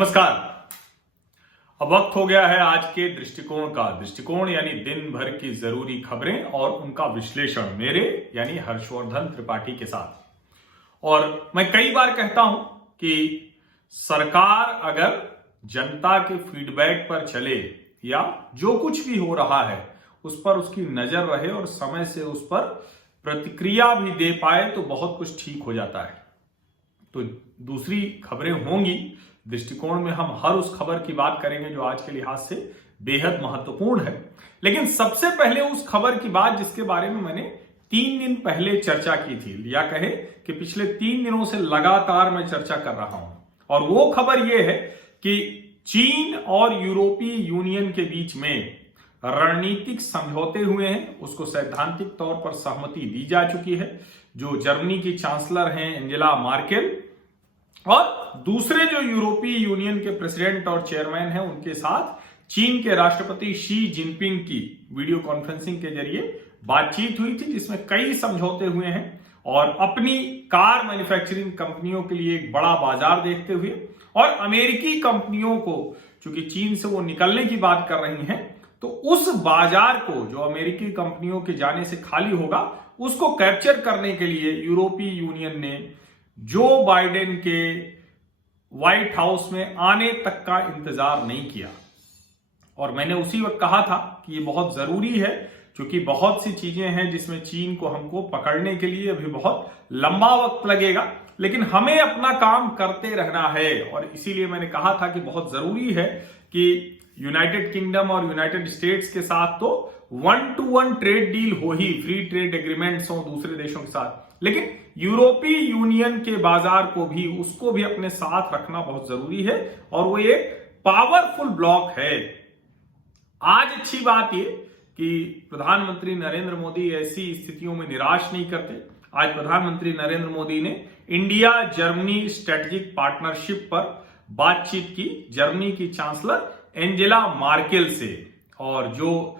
नमस्कार। अब वक्त हो गया है आज के दृष्टिकोण यानी दिन भर की जरूरी खबरें और उनका विश्लेषण मेरे यानी हर्षवर्धन त्रिपाठी के साथ। और मैं कई बार कहता हूं कि सरकार अगर जनता के फीडबैक पर चले या जो कुछ भी हो रहा है उस पर उसकी नजर रहे और समय से उस पर प्रतिक्रिया भी दे पाए तो बहुत कुछ ठीक हो जाता है। तो दूसरी खबरें होंगी। दृष्टिकोण में हम हर उस खबर की बात करेंगे जो आज के लिहाज से बेहद महत्वपूर्ण है। लेकिन सबसे पहले उस खबर की बात जिसके बारे में मैंने 3 दिन पहले चर्चा की थी, या कहे कि पिछले 3 दिनों से लगातार मैं चर्चा कर रहा हूं। और वो खबर यह है कि चीन और यूरोपीय यूनियन के बीच में रणनीतिक समझौते हुए हैं। उसको सैद्धांतिक तौर पर सहमति दी जा चुकी है। जो जर्मनी की चांसलर हैं एंजेला मार्केल और दूसरे जो यूरोपीय यूनियन के प्रेसिडेंट और चेयरमैन हैं उनके साथ चीन के राष्ट्रपति शी जिनपिंग की वीडियो कॉन्फ्रेंसिंग के जरिए बातचीत हुई थी, जिसमें कई समझौते हुए हैं। और अपनी कार मैन्युफैक्चरिंग कंपनियों के लिए एक बड़ा बाजार देखते हुए और अमेरिकी कंपनियों को, चूंकि चीन से वो निकलने की बात कर रही हैं, तो उस बाजार को जो अमेरिकी कंपनियों के जाने से खाली होगा उसको कैप्चर करने के लिए यूरोपीय यूनियन ने जो बाइडेन के व्हाइट हाउस में आने तक का इंतजार नहीं किया। और मैंने उसी वक्त कहा था कि ये बहुत जरूरी है, क्योंकि बहुत सी चीजें हैं जिसमें चीन को हमको पकड़ने के लिए अभी बहुत लंबा वक्त लगेगा, लेकिन हमें अपना काम करते रहना है। और इसीलिए मैंने कहा था कि बहुत जरूरी है कि यूनाइटेड किंगडम और यूनाइटेड स्टेट्स के साथ तो 1-to-1 ट्रेड डील हो ही, फ्री ट्रेड एग्रीमेंट्स हो दूसरे देशों के साथ, लेकिन यूरोपीय यूनियन के बाजार को भी, उसको भी अपने साथ रखना बहुत जरूरी है। और वो एक पावरफुल ब्लॉक है। आज अच्छी बात ये कि प्रधानमंत्री नरेंद्र मोदी ऐसी स्थितियों में निराश नहीं करते। आज प्रधानमंत्री नरेंद्र मोदी ने इंडिया जर्मनी स्ट्रेटेजिक पार्टनरशिप पर बातचीत की जर्मनी की चांसलर एंजेला मार्केल से। और जो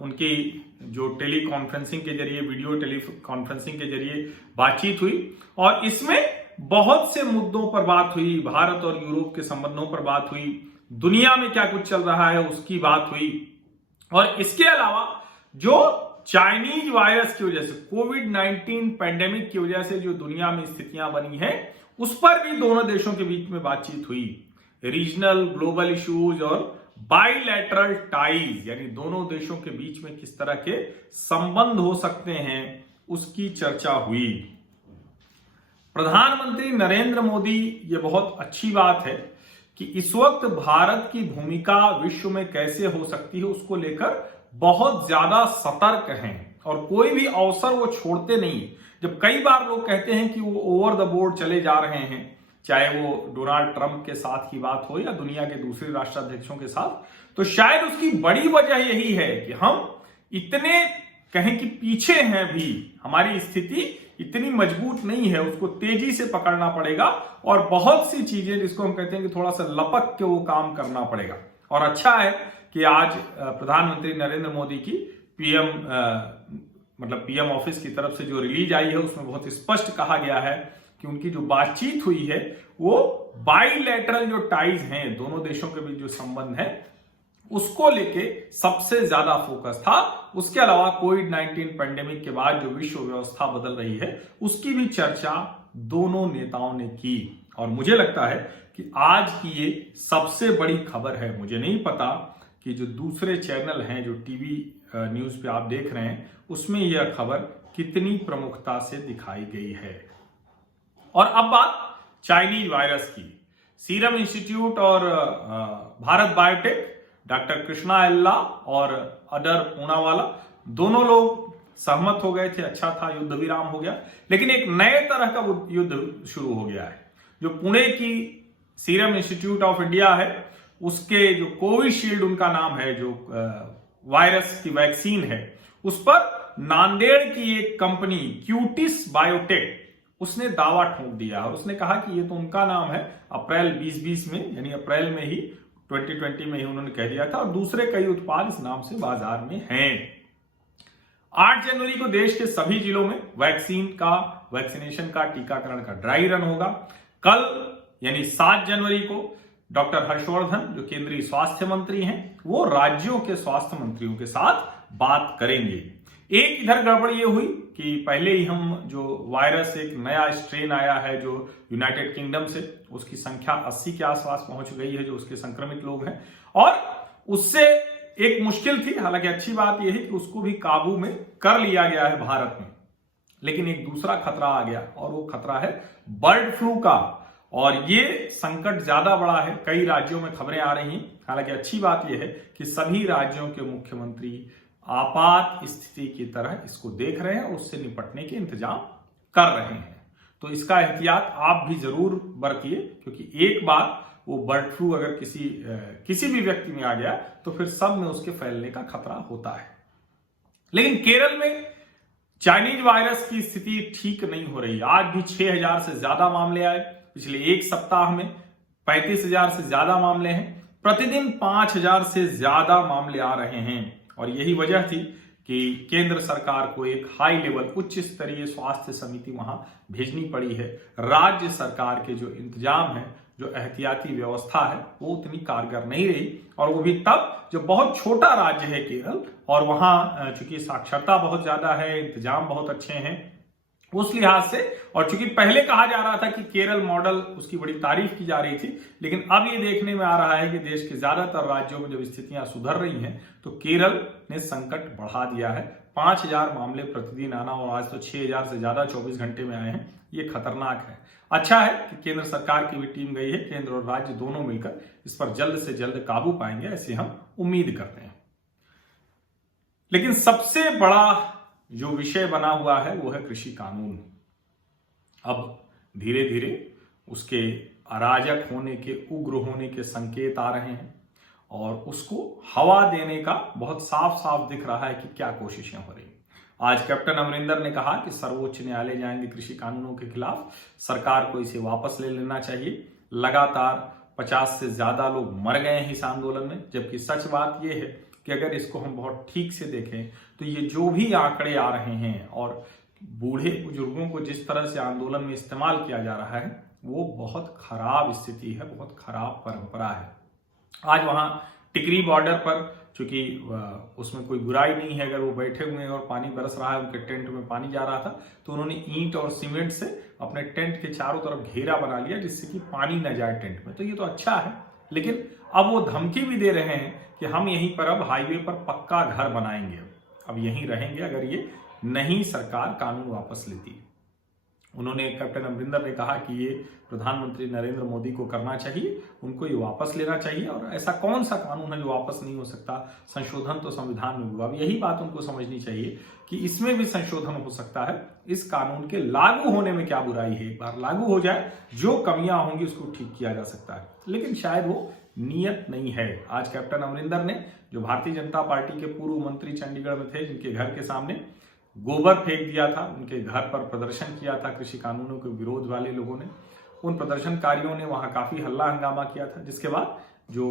उनकी जो टेली कॉन्फ्रेंसिंग के जरिए, वीडियो टेली कॉन्फ्रेंसिंग के जरिए बातचीत हुई और इसमें बहुत से मुद्दों पर बात हुई। भारत और यूरोप के संबंधों पर बात हुई, दुनिया में क्या कुछ चल रहा है उसकी बात हुई। और इसके अलावा जो चाइनीज वायरस की वजह से, कोविड-19 पैंडेमिक की वजह से जो दुनिया में स्थितियां बनी है, उस पर भी दोनों देशों के बीच में बातचीत हुई। रीजनल ग्लोबल इश्यूज और बाइलैटरल टाइज यानी दोनों देशों के बीच में किस तरह के संबंध हो सकते हैं उसकी चर्चा हुई। प्रधानमंत्री नरेंद्र मोदी, ये बहुत अच्छी बात है कि इस वक्त भारत की भूमिका विश्व में कैसे हो सकती है उसको लेकर बहुत ज्यादा सतर्क हैं और कोई भी अवसर वो छोड़ते नहीं। जब कई बार लोग कहते हैं कि वो ओवर द बोर्ड चले जा रहे हैं, चाहे वो डोनाल्ड ट्रंप के साथ की बात हो या दुनिया के दूसरे राष्ट्राध्यक्षों के साथ, तो शायद उसकी बड़ी वजह यही है कि हम इतने कहें कि पीछे हैं भी, हमारी स्थिति इतनी मजबूत नहीं है, उसको तेजी से पकड़ना पड़ेगा और बहुत सी चीजें जिसको हम कहते हैं कि थोड़ा सा लपक के वो काम करना पड़ेगा। और अच्छा है कि आज प्रधानमंत्री नरेंद्र मोदी की पीएम ऑफिस की तरफ से जो रिलीज आई है उसमें बहुत स्पष्ट कहा गया है कि उनकी जो बातचीत हुई है वो बाइलैटरल जो टाइज हैं, दोनों देशों के बीच जो संबंध है उसको लेके सबसे ज्यादा फोकस था। उसके अलावा कोविड-19 पैंडेमिक के बाद जो विश्व व्यवस्था बदल रही है उसकी भी चर्चा दोनों नेताओं ने की। और मुझे लगता है कि आज की ये सबसे बड़ी खबर है। मुझे नहीं पता कि जो दूसरे चैनल हैं, जो टीवी न्यूज पे आप देख रहे हैं, उसमें यह खबर कितनी प्रमुखता से दिखाई गई है। और अब बात चाइनीज वायरस की। सीरम इंस्टीट्यूट और भारत बायोटेक, डॉक्टर कृष्णा एल्ला और अडर पूनावाला, दोनों लोग सहमत हो गए थे। अच्छा था, युद्ध विराम हो गया। लेकिन एक नए तरह का युद्ध शुरू हो गया है। जो पुणे की सीरम इंस्टीट्यूट ऑफ इंडिया है, उसके जो कोविशील्ड उनका नाम है, जो वायरस की वैक्सीन है, उस पर नांदेड़ की एक कंपनी क्यूटिस बायोटेक, उसने दावा ठोक दिया और उसने कहा कि ये तो उनका नाम है। अप्रैल 2020 में, यानी अप्रैल में ही 2020 में ही उन्होंने कह दिया था और दूसरे कई उत्पाद इस नाम से बाजार में हैं। 8 जनवरी को देश के सभी जिलों में वैक्सीनेशन का, टीकाकरण का ड्राई रन होगा। कल यानी 7 जनवरी को डॉक्टर हर्षवर्धन जो केंद्रीय स्वास्थ्य मंत्री हैं, वो राज्यों के स्वास्थ्य मंत्रियों के साथ बात करेंगे। एक इधर गड़बड़ ये हुई कि पहले ही हम जो वायरस, एक नया स्ट्रेन आया है जो यूनाइटेड किंगडम से, उसकी संख्या 80 के आसपास पहुंच गई है जो उसके संक्रमित लोग हैं, और उससे एक मुश्किल थी। हालांकि अच्छी बात यह है कि उसको भी काबू में कर लिया गया है भारत में, लेकिन एक दूसरा खतरा आ गया और वो खतरा है बर्ड फ्लू का। और ये संकट ज्यादा बड़ा है, कई राज्यों में खबरें आ रही हैं। हालांकि अच्छी बात यह है कि सभी राज्यों के मुख्यमंत्री आपात स्थिति की तरह इसको देख रहे हैं और उससे निपटने के इंतजाम कर रहे हैं। तो इसका एहतियात आप भी जरूर बरतिए, क्योंकि एक बार वो बर्ड फ्लू अगर किसी भी व्यक्ति में आ गया तो फिर सब में उसके फैलने का खतरा होता है। लेकिन केरल में चाइनीज वायरस की स्थिति ठीक नहीं हो रही। आज भी 6000 से ज्यादा मामले आए, पिछले एक सप्ताह में 35,000 से ज्यादा मामले हैं, प्रतिदिन 5,000 से ज्यादा मामले आ रहे हैं। और यही वजह थी कि केंद्र सरकार को एक हाई लेवल, उच्च स्तरीय स्वास्थ्य समिति वहां भेजनी पड़ी है। राज्य सरकार के जो इंतजाम है, जो एहतियाती व्यवस्था है, वो उतनी कारगर नहीं रही, और वो भी तब जब बहुत छोटा राज्य है केरल, और वहां चूंकि साक्षरता बहुत ज्यादा है, इंतजाम बहुत अच्छे हैं उस लिहाज से। और चूंकि पहले कहा जा रहा था कि केरल मॉडल, उसकी बड़ी तारीफ की जा रही थी, लेकिन अब ये देखने में आ रहा है कि देश के ज्यादातर राज्यों में जब स्थितियां सुधर रही हैं तो केरल ने संकट बढ़ा दिया है। 5,000 मामले प्रतिदिन आना, और आज तो 6,000 से ज्यादा 24 घंटे में आए हैं, ये खतरनाक है। अच्छा है कि केंद्र सरकार की भी टीम गई है, केंद्र और राज्य दोनों मिलकर इस पर जल्द से जल्द काबू पाएंगे, ऐसी हम उम्मीद करते हैं। लेकिन सबसे बड़ा जो विषय बना हुआ है वो है कृषि कानून। अब धीरे धीरे उसके अराजक होने के, उग्र होने के संकेत आ रहे हैं, और उसको हवा देने का बहुत साफ साफ दिख रहा है कि क्या कोशिशें हो रही। आज कैप्टन अमरिंदर ने कहा कि सर्वोच्च न्यायालय जाएंगे कृषि कानूनों के खिलाफ, सरकार को इसे वापस ले लेना चाहिए। लगातार 50 से ज्यादा लोग मर गए हैं इस आंदोलन में, जबकि सच बात यह है कि अगर इसको हम बहुत ठीक से देखें तो ये जो भी आंकड़े आ रहे हैं और बूढ़े बुजुर्गों को जिस तरह से आंदोलन में इस्तेमाल किया जा रहा है, वो बहुत खराब स्थिति है, बहुत खराब परंपरा है। आज वहां टिकरी बॉर्डर पर, चूंकि उसमें कोई बुराई नहीं है, अगर वो बैठे हुए हैं और पानी बरस रहा है, उनके टेंट में पानी जा रहा था, तो उन्होंने ईंट और सीमेंट से अपने टेंट के चारों तरफ घेरा बना लिया जिससे कि पानी न जाए टेंट में। तो ये तो अच्छा है, लेकिन अब वो धमकी भी दे रहे हैं कि हम यहीं पर अब हाईवे पर पक्का घर बनाएंगे, अब यहीं रहेंगे अगर ये नहीं सरकार कानून वापस लेती। उन्होंने, कैप्टन अमरिंदर ने कहा कि ये प्रधानमंत्री नरेंद्र मोदी को करना चाहिए, उनको ये वापस लेना चाहिए। और ऐसा कौन सा कानून है जो वापस नहीं हो सकता? संशोधन तो संविधान में हुआ। अब यही बात उनको समझनी चाहिए कि इसमें भी संशोधन हो सकता है। इस कानून के लागू होने में क्या बुराई है? एक बार लागू हो जाए, जो कमियां होंगी उसको ठीक किया जा सकता है, लेकिन शायद वो नियत नहीं है। आज कैप्टन अमरिंदर ने, जो भारतीय जनता पार्टी के पूर्व मंत्री चंडीगढ़ में थे, जिनके घर के सामने गोबर फेंक दिया था, उनके घर पर प्रदर्शन किया था कृषि कानूनों के विरोध वाले लोगों ने, उन प्रदर्शनकारियों ने वहां काफी हल्ला हंगामा किया था, जिसके बाद जो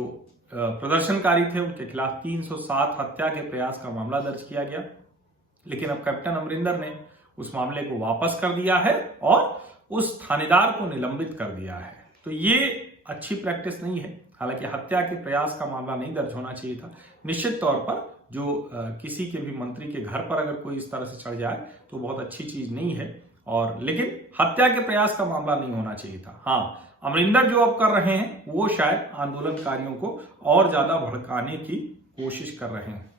प्रदर्शनकारी थे उनके खिलाफ 307 हत्या के प्रयास का मामला दर्ज किया गया। लेकिन अब कैप्टन अमरिंदर ने उस मामले को वापस कर दिया है और उस थानेदार को निलंबित कर दिया है। तो ये अच्छी प्रैक्टिस नहीं है। हालांकि हत्या के प्रयास का मामला नहीं दर्ज होना चाहिए था। निश्चित तौर पर जो किसी के भी मंत्री के घर पर अगर कोई इस तरह से चढ़ जाए तो बहुत अच्छी चीज नहीं है, और लेकिन हत्या के प्रयास का मामला नहीं होना चाहिए था। हाँ, अमरिंदर जो अब कर रहे हैं वो शायद आंदोलनकारियों को और ज्यादा भड़काने की कोशिश कर रहे हैं।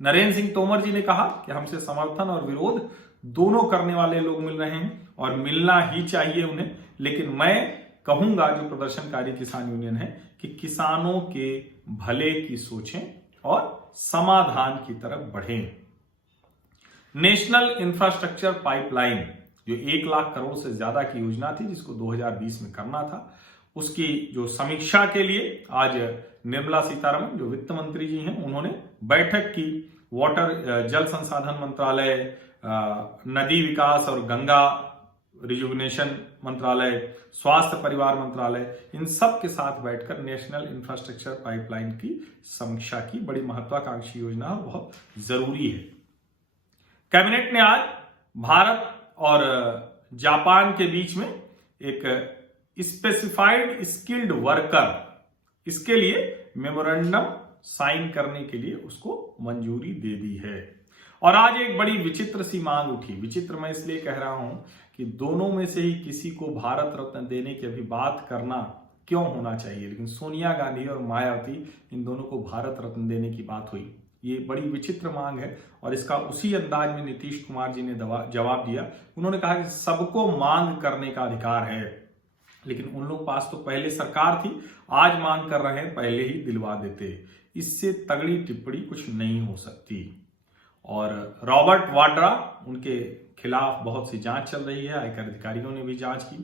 नरेंद्र सिंह तोमर जी ने कहा कि हमसे समर्थन और विरोध दोनों करने वाले लोग मिल रहे हैं और मिलना ही चाहिए उन्हें। लेकिन मैं कहूंगा, जो प्रदर्शनकारी किसान यूनियन है, कि किसानों के भले की सोचें और समाधान की तरफ बढ़ें। नेशनल इंफ्रास्ट्रक्चर पाइपलाइन, जो 1 लाख करोड़ से ज्यादा की योजना थी, जिसको 2020 में करना था, उसकी जो समीक्षा के लिए आज निर्मला सीतारमण, जो वित्त मंत्री जी हैं, उन्होंने बैठक की। वाटर, जल संसाधन मंत्रालय, नदी विकास और गंगा रिजुविनेशन मंत्रालय, स्वास्थ्य परिवार मंत्रालय, इन सब के साथ बैठकर नेशनल इंफ्रास्ट्रक्चर पाइपलाइन की समीक्षा की। बड़ी महत्वाकांक्षी योजना, बहुत जरूरी है। कैबिनेट ने आज भारत और जापान के बीच में एक स्पेसिफाइड स्किल्ड वर्कर, इसके लिए मेमोरेंडम साइन करने के लिए उसको मंजूरी दे दी है। और आज एक बड़ी विचित्र सी मांग उठी। विचित्र मैं इसलिए कह रहा हूं कि दोनों में से ही किसी को भारत रत्न देने की अभी बात करना क्यों होना चाहिए, लेकिन सोनिया गांधी और मायावती, इन दोनों को भारत रत्न देने की बात हुई। ये बड़ी विचित्र मांग है और इसका उसी अंदाज में नीतीश कुमार जी ने जवाब दिया। उन्होंने कहा कि सबको मांग करने का अधिकार है, लेकिन उन लोगों के पास तो पहले सरकार थी, आज मांग कर रहे हैं, पहले ही दिलवा देते। इससे तगड़ी टिप्पणी कुछ नहीं हो सकती। और रॉबर्ट वाड्रा, उनके खिलाफ बहुत सी जांच चल रही है, आयकर अधिकारियों ने भी जांच की।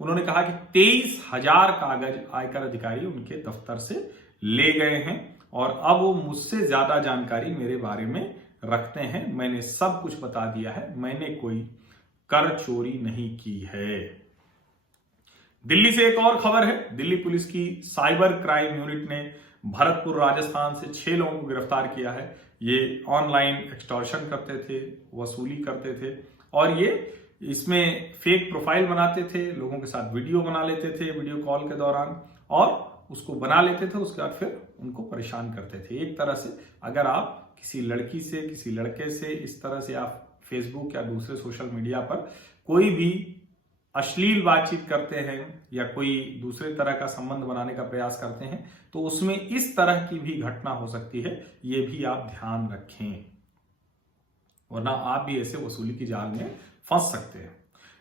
उन्होंने कहा कि 23,000 कागज आयकर अधिकारी उनके दफ्तर से ले गए हैं और अब वो मुझसे ज्यादा जानकारी मेरे बारे में रखते हैं। मैंने सब कुछ बता दिया है, मैंने कोई कर चोरी नहीं की है। दिल्ली से एक और खबर है। दिल्ली पुलिस की साइबर क्राइम यूनिट ने भरतपुर राजस्थान से 6 लोगों को गिरफ्तार किया है। ये ऑनलाइन एक्सटॉर्शन करते थे, वसूली करते थे और ये इसमें फेक प्रोफाइल बनाते थे, लोगों के साथ वीडियो बना लेते थे वीडियो कॉल के दौरान, और उसको बना लेते थे, उसके बाद फिर उनको परेशान करते थे। एक तरह से अगर आप किसी लड़की से, किसी लड़के से इस तरह से आप फेसबुक या दूसरे सोशल मीडिया पर कोई भी अश्लील बातचीत करते हैं या कोई दूसरे तरह का संबंध बनाने का प्रयास करते हैं, तो उसमें इस तरह की भी घटना हो सकती है। ये भी आप ध्यान रखें, वरना आप भी ऐसे वसूली की जाल में फंस सकते हैं।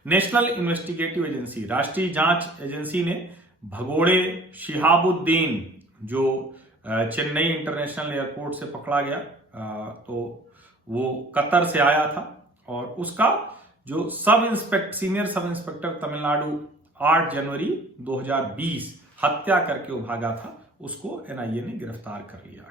नेशनल इन्वेस्टिगेटिव एजेंसी, राष्ट्रीय जांच एजेंसी ने भगोड़े शिहाबुद्दीन, जो चेन्नई इंटरनेशनल एयरपोर्ट से पकड़ा गया, तो वो कतर से आया था और उसका जो सीनियर सब इंस्पेक्टर तमिलनाडु 8 जनवरी 2020 हत्या करके वो भागा था, उसको एनआईए ने गिरफ्तार कर लिया।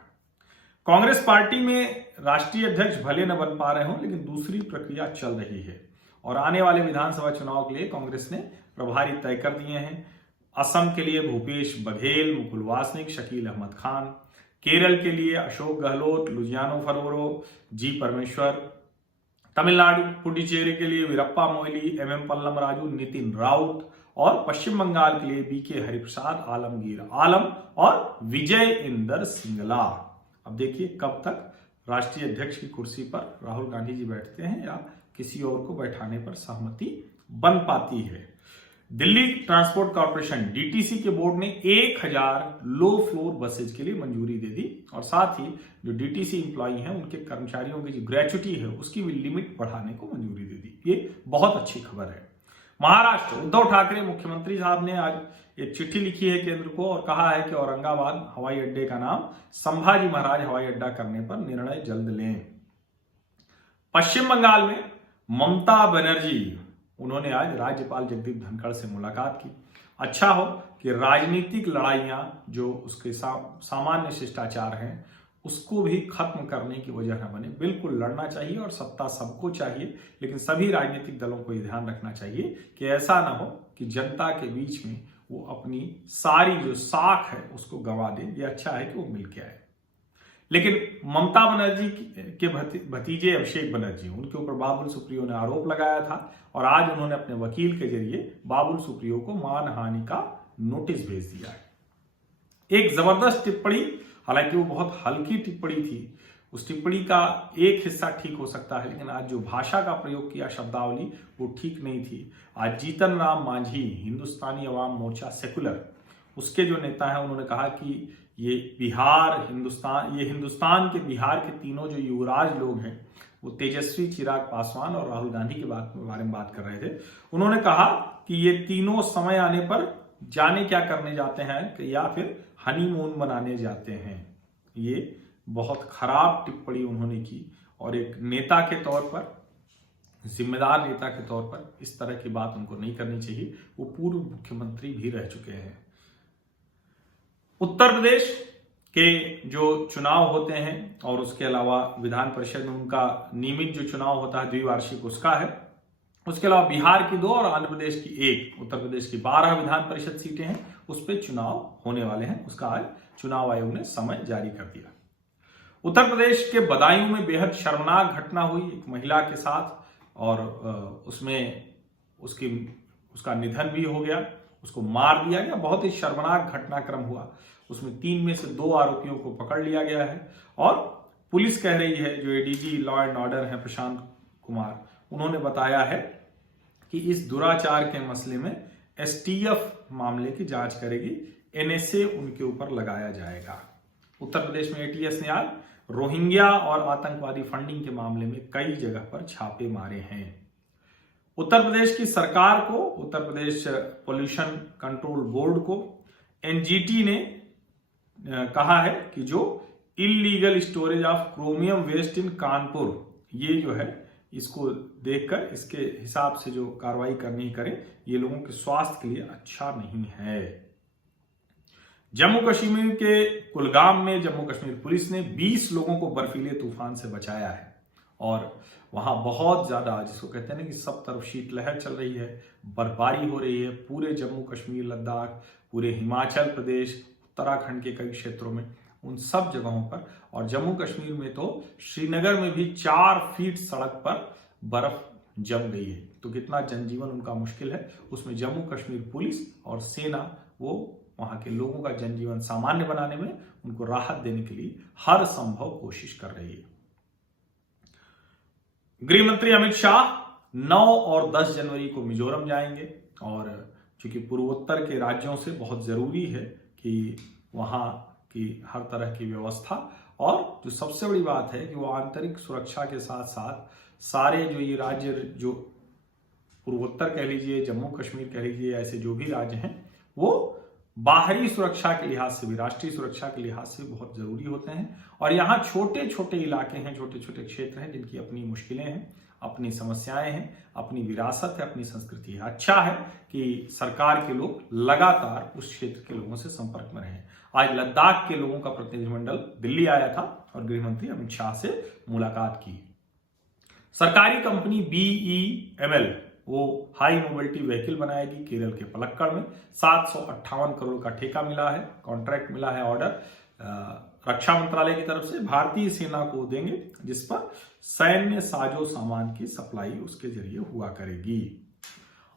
कांग्रेस पार्टी में राष्ट्रीय अध्यक्ष भले न बन पा रहे हों, लेकिन दूसरी प्रक्रिया चल रही है और आने वाले विधानसभा चुनाव के लिए कांग्रेस ने प्रभारी तय कर दिए हैं। असम के लिए भूपेश बघेल, मुकुल वासनिक, शकील अहमद खान, केरल के लिए अशोक गहलोत, लुजियानो फरोरो, जी परमेश्वर, तमिलनाडु पुडुचेरी के लिए वीरप्पा मोइली, एमएम पल्लम राजू, नितिन राउत और पश्चिम बंगाल के लिए बीके हरिप्रसाद, आलमगीर आलम और विजय इंदर सिंगला। अब देखिए कब तक राष्ट्रीय अध्यक्ष की कुर्सी पर राहुल गांधी जी बैठते हैं या किसी और को बैठाने पर सहमति बन पाती है। दिल्ली ट्रांसपोर्ट कॉर्पोरेशन डीटीसी के बोर्ड ने 1000 लो फ्लोर बसेज के लिए मंजूरी दे दी और साथ ही जो डीटीसी एम्प्लॉई हैं उनके कर्मचारियों की जो ग्रेच्युटी है उसकी भी लिमिट बढ़ाने को मंजूरी दे दी। ये बहुत अच्छी खबर है। महाराष्ट्र, उद्धव ठाकरे मुख्यमंत्री साहब ने आज एक चिट्ठी लिखी है केंद्र को और कहा है कि औरंगाबाद हवाई अड्डे का नाम संभाजी महाराज हवाई अड्डा करने पर निर्णय जल्द लें। पश्चिम बंगाल में ममता बनर्जी, उन्होंने आज राज्यपाल जगदीप धनखड़ से मुलाकात की। अच्छा हो कि राजनीतिक लड़ाइयां जो उसके सामान्य शिष्टाचार हैं उसको भी खत्म करने की वजह न बने। बिल्कुल लड़ना चाहिए और सत्ता सबको चाहिए, लेकिन सभी राजनीतिक दलों को ये ध्यान रखना चाहिए कि ऐसा ना हो कि जनता के बीच में वो अपनी सारी जो साख है उसको गंवा दे। ये अच्छा है कि वो मिल के आए। लेकिन ममता बनर्जी के भतीजे अभिषेक बनर्जी, उनके ऊपर बाबुल सुप्रियो ने आरोप लगाया था और आज उन्होंने अपने वकील के जरिए बाबुल सुप्रियो को मानहानि का नोटिस भेज दिया है। एक जबरदस्त टिप्पणी, हालांकि वो बहुत हल्की टिप्पणी थी, उस टिप्पणी का एक हिस्सा ठीक हो सकता है, लेकिन आज जो भाषा का प्रयोग किया, शब्दावली, वो ठीक नहीं थी। आज जीतन राम मांझी, हिंदुस्तानी अवाम मोर्चा सेकुलर, उसके जो नेता हैं, उन्होंने कहा कि ये हिंदुस्तान के बिहार के तीनों जो युवराज लोग हैं वो तेजस्वी, चिराग पासवान और राहुल गांधी के बारे में बात कर रहे थे। उन्होंने कहा कि ये तीनों समय आने पर जाने क्या करने जाते हैं या फिर हनीमून मनाने जाते हैं। ये बहुत खराब टिप्पणी उन्होंने की और एक नेता के तौर पर, जिम्मेदार नेता के तौर पर इस तरह की बात उनको नहीं करनी चाहिए। वो पूर्व मुख्यमंत्री भी रह चुके हैं। उत्तर प्रदेश के जो चुनाव होते हैं और उसके अलावा विधान परिषद में उनका नियमित जो चुनाव होता है द्विवार्षिक, उसका है। उसके अलावा बिहार की 2 और आंध्र प्रदेश की 1, उत्तर प्रदेश की 12 विधान परिषद सीटें हैं, उस पर चुनाव होने वाले हैं। उसका आज चुनाव आयोग ने समय जारी कर दिया। उत्तर प्रदेश के बदायूं में बेहद शर्मनाक घटना हुई एक महिला के साथ और उसमें उसका निधन भी हो गया। उसको मार दिया गया। बहुत ही शर्मनाक घटनाक्रम हुआ। उसमें 3 में से 2 आरोपियों को पकड़ लिया गया है और पुलिस कह रही है, जो एडीजी लॉ एंड ऑर्डर है प्रशांत कुमार, उन्होंने बताया है कि इस दुराचार के मसले में एसटीएफ मामले की जांच करेगी, एनएसए उनके ऊपर लगाया जाएगा। उत्तर प्रदेश में एटीएस ने आज रोहिंग्या और आतंकवादी फंडिंग के मामले में कई जगह पर छापे मारे हैं। उत्तर प्रदेश की सरकार को, Uttar Pradesh pollution control board को एनजीटी ने कहा है कि जो illegal storage of chromium waste in Kanpur, ये जो है इसको देखकर इसके हिसाब से जो कार्रवाई करनी करे, ये लोगों के स्वास्थ्य के लिए अच्छा नहीं है। जम्मू कश्मीर के कुलगाम में जम्मू कश्मीर पुलिस ने 20 लोगों को बर्फीले तूफान से बचाया है और वहां बहुत ज्यादा, जिसको कहते हैं ना कि सब तरफ शीतलहर चल रही है, बर्फबारी हो रही है पूरे जम्मू कश्मीर, लद्दाख, पूरे हिमाचल प्रदेश, उत्तराखंड के कई क्षेत्रों में, उन सब जगहों पर। और जम्मू कश्मीर में तो श्रीनगर में भी 4 फीट सड़क पर बर्फ जम गई है। तो कितना जनजीवन उनका मुश्किल है। उसमें जम्मू कश्मीर पुलिस और सेना वो वहां के लोगों का जनजीवन सामान्य बनाने में, उनको राहत देने के लिए हर संभव कोशिश कर रही है। गृह मंत्री अमित शाह 9 और 10 जनवरी को मिजोरम जाएंगे और चूंकि पूर्वोत्तर के राज्यों से बहुत जरूरी है कि वहां की हर तरह की व्यवस्था, और जो सबसे बड़ी बात है कि वो आंतरिक सुरक्षा के साथ साथ सारे जो ये राज्य, जो पूर्वोत्तर कह लीजिए, जम्मू कश्मीर कह लीजिए, ऐसे जो भी राज्य हैं, वो बाहरी सुरक्षा के लिहाज से भी, राष्ट्रीय सुरक्षा के लिहाज से बहुत जरूरी होते हैं। और यहाँ छोटे छोटे इलाके हैं, छोटे छोटे क्षेत्र हैं जिनकी अपनी मुश्किलें हैं, अपनी समस्याएं हैं, अपनी विरासत है, अपनी संस्कृति है। अच्छा है कि सरकार के लोग लगातार उस क्षेत्र के लोगों से संपर्क में रहे। आज लद्दाख के लोगों का प्रतिनिधिमंडल दिल्ली आया था और गृह मंत्री अमित शाह से मुलाकात की। सरकारी कंपनी BEML वो हाई मोबिलिटी व्हीकल बनाएगी केरल के पलक्कड़ में। 758 करोड़ का ठेका मिला है, कॉन्ट्रैक्ट मिला है, ऑर्डर रक्षा मंत्रालय की तरफ से भारतीय सेना को देंगे, जिस पर सैन्य साजो सामान की सप्लाई उसके जरिए हुआ करेगी।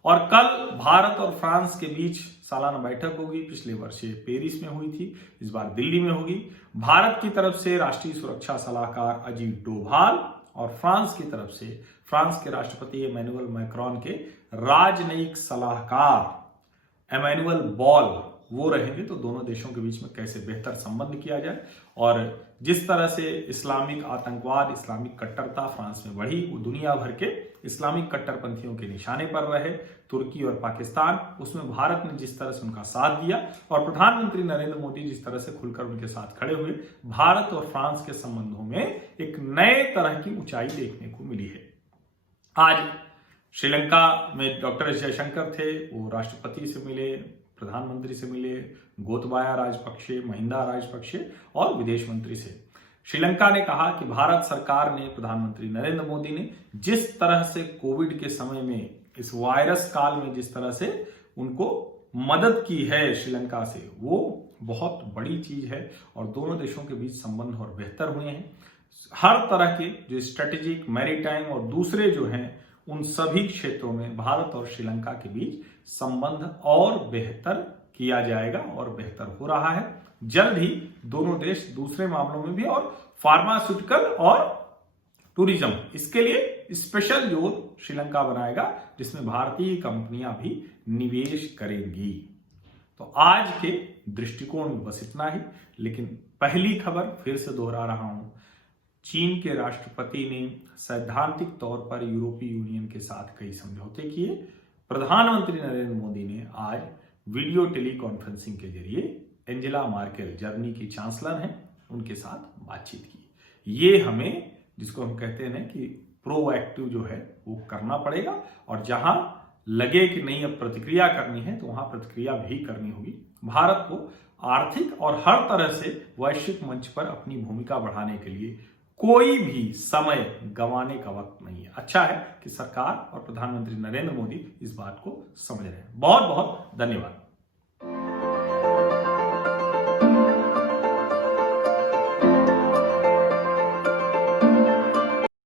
और कल भारत और फ्रांस के बीच सालाना बैठक होगी। पिछले वर्ष पेरिस में हुई थी, इस बार दिल्ली में होगी। भारत की तरफ से राष्ट्रीय सुरक्षा सलाहकार अजीत डोभाल और फ्रांस की तरफ से फ्रांस के राष्ट्रपति इमैनुअल मैक्रोन के राजनयिक सलाहकार इमैनुअल बॉल वो रहेंगे। तो दोनों देशों के बीच में कैसे बेहतर संबंध किया जाए, और जिस तरह से इस्लामिक आतंकवाद, इस्लामिक कट्टरता फ्रांस में बढ़ी, वो दुनिया भर के इस्लामिक कट्टरपंथियों के निशाने पर रहे, तुर्की और पाकिस्तान, उसमें भारत ने जिस तरह से उनका साथ दिया और प्रधानमंत्री नरेंद्र मोदी जिस तरह से खुलकर उनके साथ खड़े हुए, भारत और फ्रांस के संबंधों में एक नए तरह की ऊंचाई देखने को मिली है। आज श्रीलंका में डॉक्टर एस जयशंकर थे, वो राष्ट्रपति से मिले, प्रधानमंत्री से मिले, गोतबाया राजपक्षे, महिंदा राजपक्षे और विदेश मंत्री से। श्रीलंका ने कहा कि भारत सरकार ने, प्रधानमंत्री नरेंद्र मोदी ने जिस तरह से कोविड के समय में, इस वायरस काल में जिस तरह से उनको मदद की है श्रीलंका से, वो बहुत बड़ी चीज है और दोनों देशों के बीच संबंध और बेहतर हुए हैं। हर तरह के जो स्ट्रेटेजिक, मैरीटाइम और दूसरे जो हैं, उन सभी क्षेत्रों में भारत और श्रीलंका के बीच संबंध और बेहतर किया जाएगा और बेहतर हो रहा है। जल्द ही दोनों देश दूसरे मामलों में भी, और फार्मास्यूटिकल और टूरिज्म, इसके लिए स्पेशल जोन श्रीलंका बनाएगा जिसमें भारतीय कंपनियां भी निवेश करेंगी। तो आज के दृष्टिकोण में बस इतना ही। लेकिन पहली खबर फिर से दोहरा रहा हूं, चीन के राष्ट्रपति ने सैद्धांतिक तौर पर यूरोपीय यूनियन के साथ कई समझौते किए। प्रधानमंत्री नरेंद्र मोदी ने आज वीडियो टेलीकॉन्फ्रेंसिंग के जरिए एंजेला मार्केल, जर्मनी की चांसलर हैं, उनके साथ बातचीत की। ये हमें, जिसको हम कहते हैं कि प्रोएक्टिव जो है वो करना पड़ेगा, और जहां लगे कि नहीं अब प्रतिक्रिया करनी है तो वहां प्रतिक्रिया भी करनी होगी। भारत को आर्थिक और हर तरह से वैश्विक मंच पर अपनी भूमिका बढ़ाने के लिए कोई भी समय गंवाने का वक्त नहीं है। अच्छा है कि सरकार और प्रधानमंत्री नरेंद्र मोदी इस बात को समझ रहे हैं। बहुत बहुत धन्यवाद।